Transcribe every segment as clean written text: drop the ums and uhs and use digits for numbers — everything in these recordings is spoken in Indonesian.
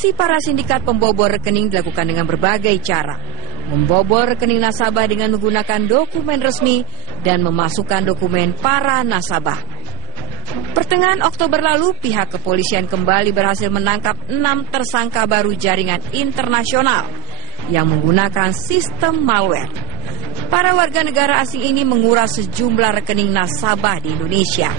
Aksi para sindikat pembobol rekening dilakukan dengan berbagai cara. Membobol rekening nasabah dengan menggunakan dokumen resmi dan memasukkan dokumen para nasabah. Pertengahan Oktober lalu, pihak kepolisian kembali berhasil menangkap 6 tersangka baru jaringan internasional yang menggunakan sistem malware. Para warga negara asing ini menguras sejumlah rekening nasabah di Indonesia.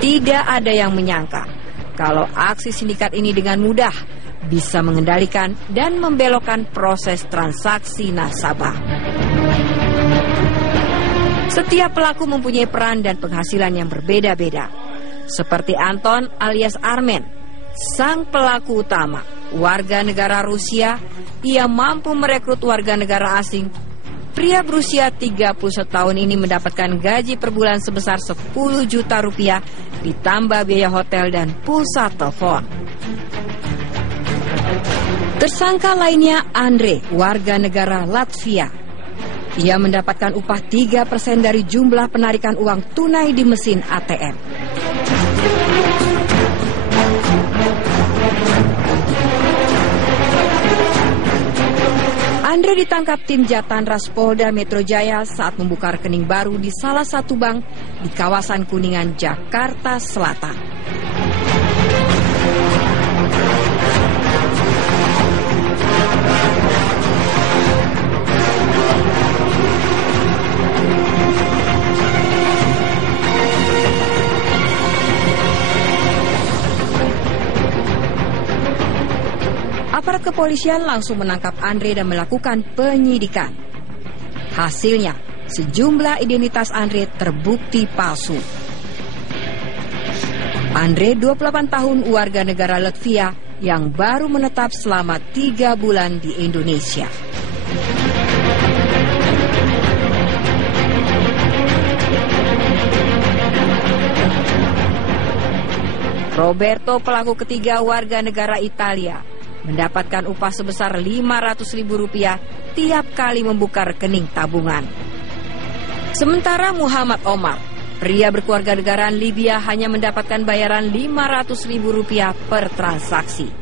Tidak ada yang menyangka kalau aksi sindikat ini dengan mudah bisa mengendalikan dan membelokkan proses transaksi nasabah. Setiap pelaku mempunyai peran dan penghasilan yang berbeda-beda. Seperti Anton alias Armen, sang pelaku utama, warga negara Rusia, ia mampu merekrut warga negara asing. Pria berusia 31 tahun ini mendapatkan gaji per bulan sebesar 10 juta rupiah ditambah biaya hotel dan pulsa telepon. Tersangka lainnya Andre, warga negara Latvia. Ia mendapatkan upah 3% dari jumlah penarikan uang tunai di mesin ATM. Andre ditangkap tim Jatanras Polda Metro Jaya saat membuka rekening baru di salah satu bank di kawasan Kuningan, Jakarta Selatan. Aparat kepolisian langsung menangkap Andre dan melakukan penyidikan. Hasilnya, sejumlah identitas Andre terbukti palsu. Andre, 28 tahun, warga negara Latvia yang baru menetap selama 3 bulan di Indonesia. Roberto, pelaku ketiga, warga negara Italia, mendapatkan upah sebesar Rp500.000 tiap kali membuka rekening tabungan. Sementara Muhammad Omar, pria berkeluarga negaraan Libya, hanya mendapatkan bayaran Rp500.000 per transaksi.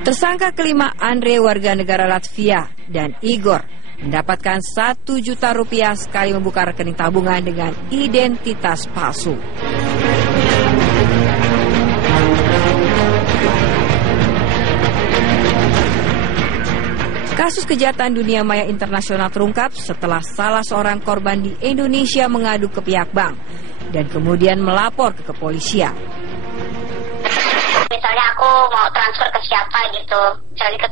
Tersangka kelima Andre, warga negara Latvia, dan Igor mendapatkan Rp1 juta sekali membuka rekening tabungan dengan identitas palsu. Kasus kejahatan dunia maya internasional terungkap setelah salah seorang korban di Indonesia mengadu ke pihak bank dan kemudian melapor ke kepolisian. Misalnya aku mau transfer ke siapa gitu, misalnya ke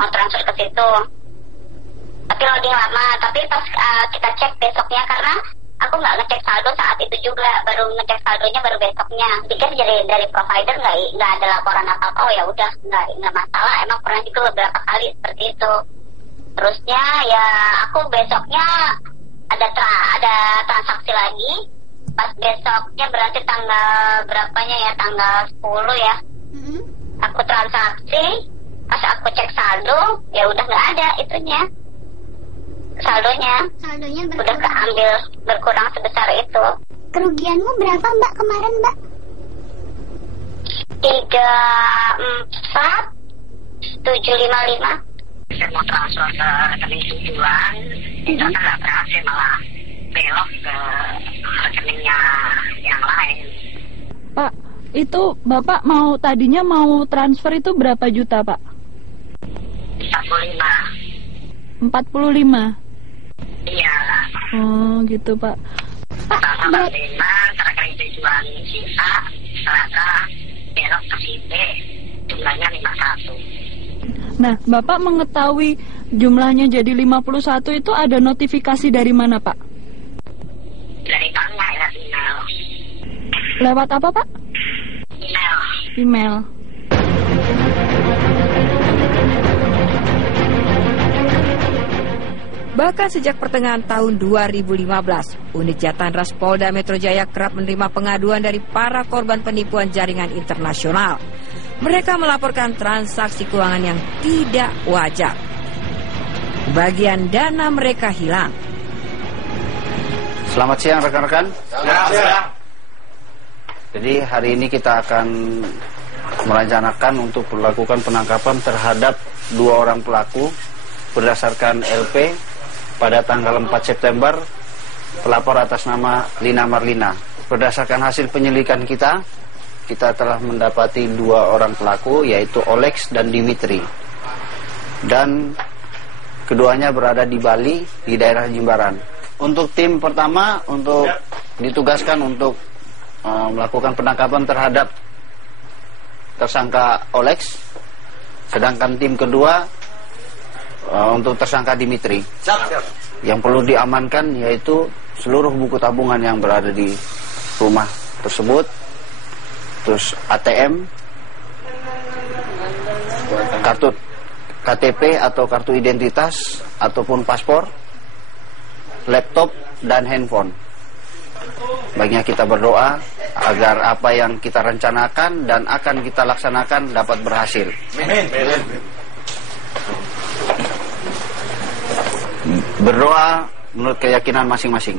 mau transfer ke situ, tapi loading lama. Tapi pas kita cek besoknya, karena aku nggak ngecek saldo saat itu juga, baru ngecek saldonya baru besoknya. Pikir dari provider nggak ada laporan apa-apa, oh ya udah nggak masalah. Emang pernah juga beberapa kali seperti itu. Terusnya ya aku besoknya ada transaksi lagi. Pas besoknya berarti tanggal berapanya ya, tanggal 10 ya. Aku transaksi, pas aku cek saldo ya udah nggak ada itunya. Saldonya udah keambil, berkurang sebesar itu. Kerugianmu berapa Mbak kemarin Mbak? 34.755. Saya mau transfer ke rekening tujuan, itu kan nggak berhasil, malah belok ke rekeningnya yang lain. Pak, itu Bapak tadinya mau transfer itu berapa juta Pak? 45. 45? Iya. Oh gitu Pak. Pak, rekening tujuan si A, ternyata belok ke si B, jumlahnya 51. Nah, Bapak mengetahui jumlahnya jadi 51 itu ada notifikasi dari mana Pak? Dari banknya ya, email. Lewat apa Pak? Email. Bahkan sejak pertengahan tahun 2015, unit Jatanras Polda Metro Jaya kerap menerima pengaduan dari para korban penipuan jaringan internasional. Mereka melaporkan transaksi keuangan yang tidak wajar. Bagian dana mereka hilang. Selamat siang rekan-rekan. Selamat siang. Jadi hari ini kita akan merencanakan untuk melakukan penangkapan terhadap 2 orang pelaku berdasarkan LP pada tanggal 4 September, pelapor atas nama Lina Marlina. Berdasarkan hasil penyelidikan kita telah mendapati 2 orang pelaku, yaitu Olex dan Dimitri. Dan keduanya berada di Bali, di daerah Jimbaran. Untuk tim pertama ditugaskan untuk melakukan penangkapan terhadap tersangka Olex, sedangkan tim kedua untuk tersangka Dimitri. Yang perlu diamankan yaitu seluruh buku tabungan yang berada di rumah tersebut, terus ATM, kartu KTP atau kartu identitas ataupun paspor, laptop dan handphone. Baiknya kita berdoa agar apa yang kita rencanakan dan akan kita laksanakan dapat berhasil. Berdoa menurut keyakinan masing-masing.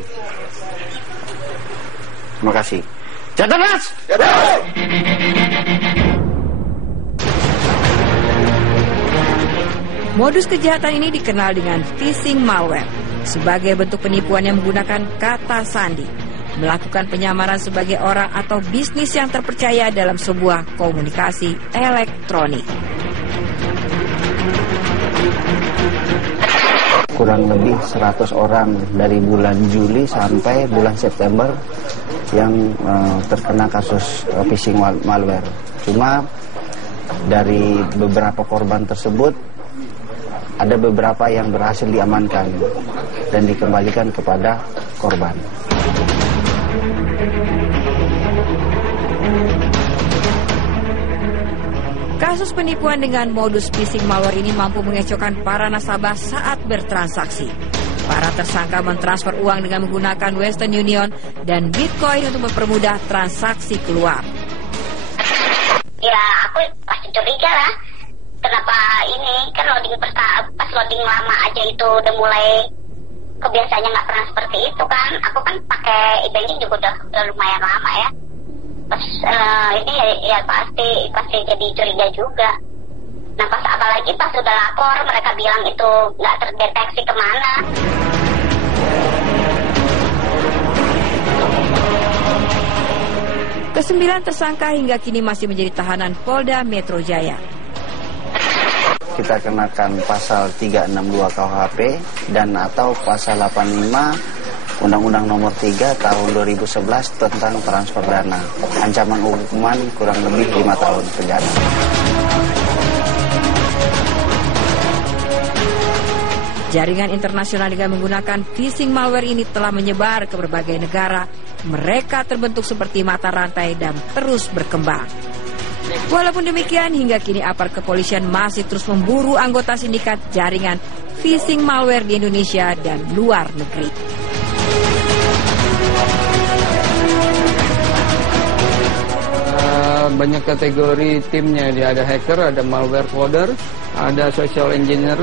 Terima kasih. Jadanas! Modus kejahatan ini dikenal dengan phishing malware sebagai bentuk penipuan yang menggunakan kata sandi, melakukan penyamaran sebagai orang atau bisnis yang terpercaya dalam sebuah komunikasi elektronik. Kurang lebih 100 orang dari bulan Juli sampai bulan September yang terkena kasus phishing malware. Cuma dari beberapa korban tersebut ada beberapa yang berhasil diamankan dan dikembalikan kepada korban. Kasus penipuan dengan modus phishing malware ini mampu mengecohkan para nasabah saat bertransaksi. Para tersangka mentransfer uang dengan menggunakan Western Union dan Bitcoin untuk mempermudah transaksi keluar. Ya, aku pasti curiga lah. Kenapa ini kan pas loading lama aja itu udah mulai kebiasaannya nggak pernah seperti itu kan. Aku kan pakai e-banking juga udah lumayan lama ya. Pas ini ya pasti jadi curiga juga. Nah pas apalagi pas udah lapor mereka bilang itu nggak terdeteksi kemana. Kesembilan tersangka hingga kini masih menjadi tahanan Polda Metro Jaya. Kita kenakan pasal 362 KUHP dan atau pasal 85 Undang-Undang Nomor 3 Tahun 2011 tentang transfer dana. Ancaman hukuman kurang lebih 5 tahun penjara. Jaringan internasional dengan menggunakan phishing malware ini telah menyebar ke berbagai negara. Mereka terbentuk seperti mata rantai dan terus berkembang. Walaupun demikian, hingga kini aparat kepolisian masih terus memburu anggota sindikat jaringan phishing malware di Indonesia dan luar negeri. Banyak kategori timnya, ada hacker, ada malware coder, ada social engineer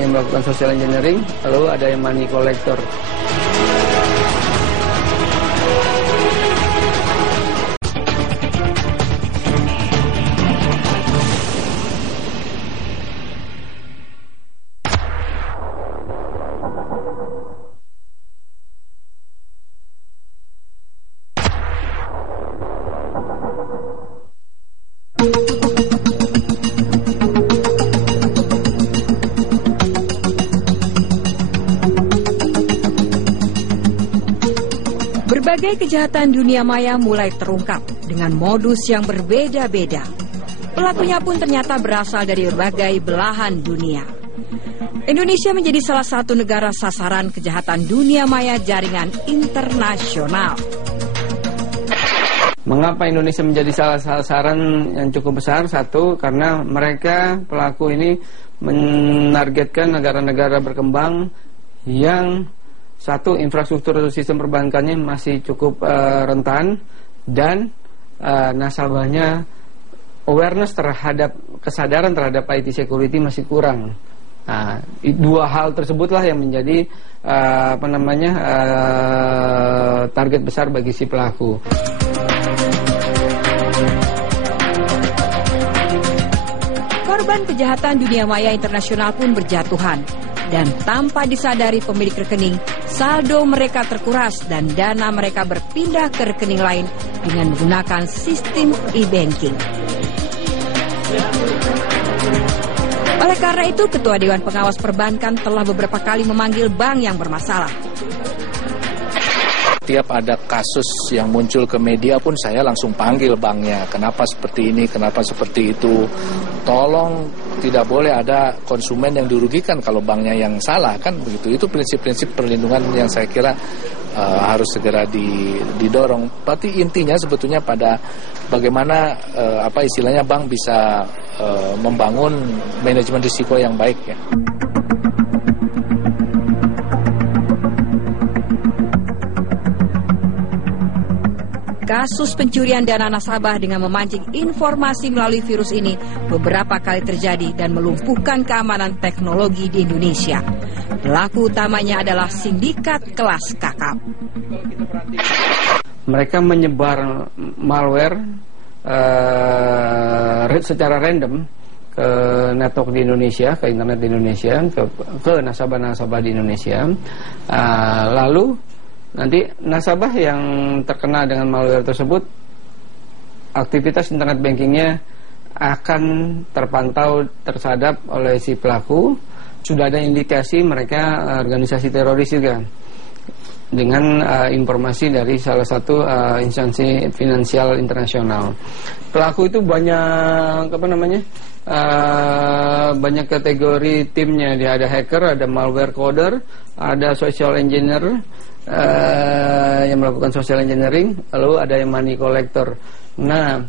yang melakukan social engineering, lalu ada yang money collector. Berbagai kejahatan dunia maya mulai terungkap dengan modus yang berbeda-beda. Pelakunya pun ternyata berasal dari berbagai belahan dunia. Indonesia menjadi salah satu negara sasaran kejahatan dunia maya jaringan internasional. Mengapa Indonesia menjadi salah sasaran yang cukup besar? Satu, karena mereka pelaku ini menargetkan negara-negara berkembang yang satu, infrastruktur atau sistem perbankannya masih cukup rentan, dan nasabahnya awareness terhadap kesadaran terhadap IT security masih kurang. Nah, dua hal tersebutlah yang menjadi target besar bagi si pelaku. Laporan kejahatan dunia maya internasional pun berjatuhan. Dan tanpa disadari pemilik rekening, saldo mereka terkuras dan dana mereka berpindah ke rekening lain dengan menggunakan sistem e-banking. Oleh karena itu, Ketua Dewan Pengawas Perbankan telah beberapa kali memanggil bank yang bermasalah. Tiap ada kasus yang muncul ke media pun saya langsung panggil banknya. Kenapa seperti ini, kenapa seperti itu. Tolong tidak boleh ada konsumen yang dirugikan kalau banknya yang salah, kan begitu. Itu prinsip-prinsip perlindungan yang saya kira harus segera didorong. Berarti intinya sebetulnya pada bagaimana istilahnya bank bisa membangun manajemen risiko yang baik ya. Kasus pencurian dana nasabah dengan memancing informasi melalui virus ini beberapa kali terjadi dan melumpuhkan keamanan teknologi di Indonesia. Pelaku utamanya adalah sindikat kelas kakap. Mereka menyebar malware secara random ke network di Indonesia, ke internet di Indonesia, ke nasabah-nasabah di Indonesia. Lalu nanti nasabah yang terkena dengan malware tersebut, aktivitas internet bankingnya akan terpantau, tersadap oleh si pelaku. Sudah ada indikasi mereka organisasi teroris juga, dengan informasi dari salah satu instansi finansial internasional. Pelaku itu banyak banyak kategori timnya. Dia ada hacker, ada malware coder, ada social engineer yang melakukan social engineering, lalu ada yang money collector. Nah,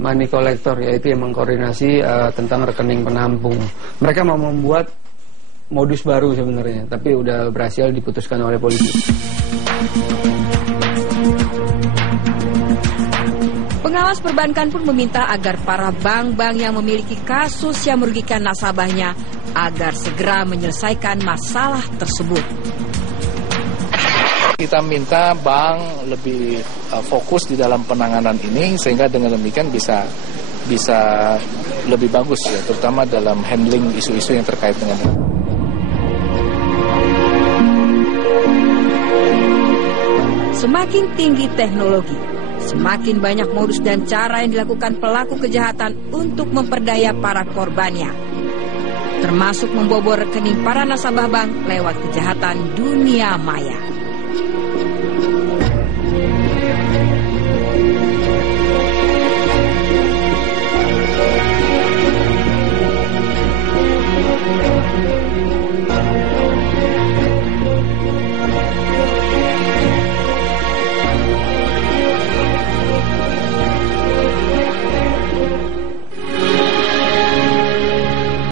money collector yaitu yang mengkoordinasi tentang rekening penampung. Mereka mau membuat modus baru sebenarnya, tapi udah berhasil diputuskan oleh polisi. Pengawas perbankan pun meminta agar para bank-bank yang memiliki kasus yang merugikan nasabahnya agar segera menyelesaikan masalah tersebut. Kita minta bank lebih fokus di dalam penanganan ini sehingga dengan demikian bisa lebih bagus ya, terutama dalam handling isu-isu yang terkait dengan ini. Semakin tinggi teknologi, semakin banyak modus dan cara yang dilakukan pelaku kejahatan untuk memperdaya para korbannya, termasuk membobol rekening para nasabah bank lewat kejahatan dunia maya.